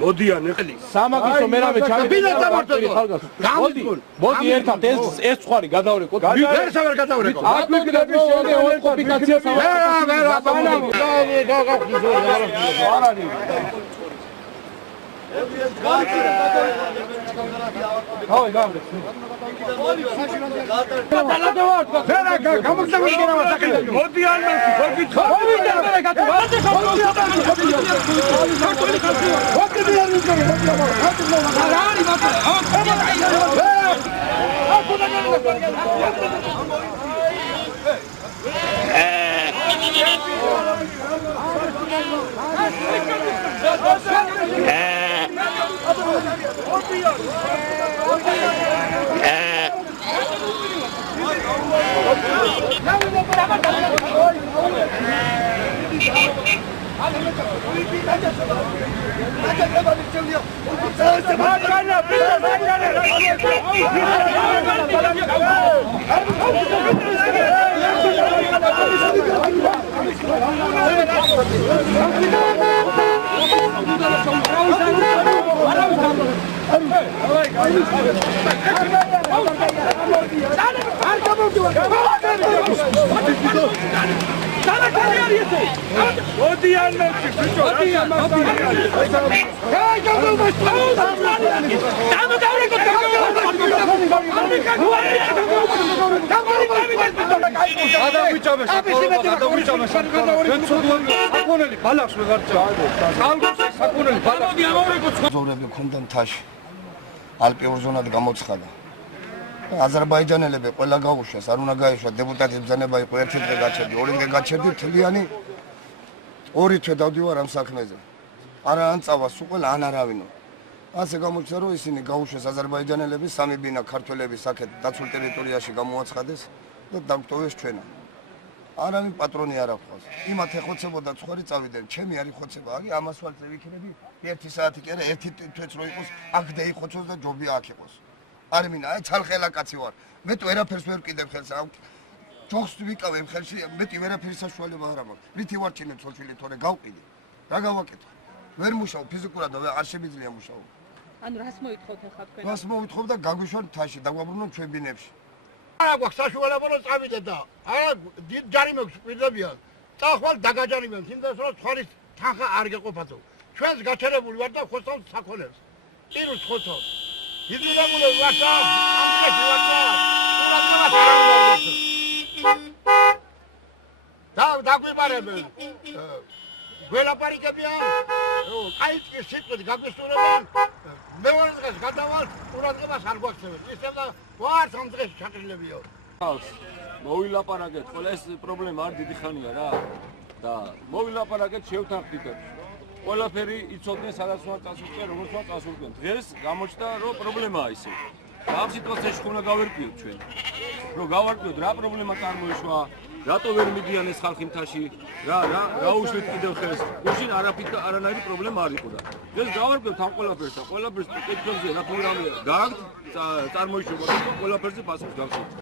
მოდიან ეხლა სამაგისო მერაბე მოდი ერთად ეს ცხარი გადავრეკოთ ვერასა ვერ გადავრეკოთ აკვიკდები შევიდე ოპიკაცია ზოვრები ქონდან თაში ალპიურ ზონად გამოცხადა აზერბაიჯანელები ყველა გაუშვეს არ უნდა გაიშვა დეპუტატის ბრძანება იყო ერთი დღე გაჩერდი ორი დღე გაჩერდი თლიანი ორი თვე დავდივარ ამ საქმეზე არა ან წავას უყველა ან არავინო ასე გამოჩნდა რომ ისინი გაუშვეს აზერბაიჯანელები სამი ბინა ქართველების აქეთ დაცულ ტერიტორიაში გამოაცხადეს და დამტოვეს ჩვენა არავინ პატრონი არ აქვს იმათ ეხოცებოდა ცხარი წავიდნენ ჩემი არ იხოცება აგი ამას ვალზე ვიქნები 1 საათი კი არა 1 თვეც რო იყოს აქ დაიხოცოს და ჯობია აქ იყოს არ მინდა აი ცალხელა კაცი ვარ მე თუ ვერაფერს ვერ ვკიდებ ხელს ჯოხს ვიკავებ ხელში მე ვერაფერი საშუალება არ მაქვს რითი ვარჩინებ ცოლჩილი თორე გავყიდე რა გავაკეთო ვერ მუშაობ ფიზიკურად არ შემიძლია მუშაობა ანუ რას მოითხოვთ ახლა თქვენ რას მოვითხოვ და გაგვიშვან თაში დაგვაბრუნონ ჩვენ ბინებში არა გვაქვს საშუალება რომ წავიდე და არა დიდ ჯარიმებს პირდებიან წახვალ დაგაჯარიმებს იმდენს რომ ხარის თანხა არ გეყოფათო ჩვენს გაჩერებული ვარ და ხოცავს საქონელს პირს ხოცავს იდრიდაგულებს ვარ და ამში ვარ და დაგვიბარებენ გველაპარიკებიან კაიცკის სიტყვით გაგვისურვებენ მეორე დღეს გადავალ ყურადღებას არ გვაქცევენ ისევ და ვარ სამ დღეს ჩაკრილებიო მოვილაპარაკეთ ყველა ეს პრობლემა არ დიდი ხანია რა და მოვილაპარაკეთ შევთანხმდით ყველაფერი იცოდნენ სადაც უნდა წასულიყო როგორც უნდა წასულიყო დღეს გამოჩნდა რომ პრობლემაა ისე ამ სიტუაციაში ხომ უნდა გავერკვიოთ ჩვენ რომ გავარკვიოთ რა პრობლემა წარმოიშვა რატო ვერ მიდიან ეს ხალხი მთაში რა უშვით კიდევ ხელს უშინ არანაირი პრობლემა არ იყო და დღეს გავარკვევთ ამ ყველაფერს და ყველაფერს კითხებზე რა თუ რამე გააქვთ წარმოიშვა და ყველაფერზე პასუხს გავცეთ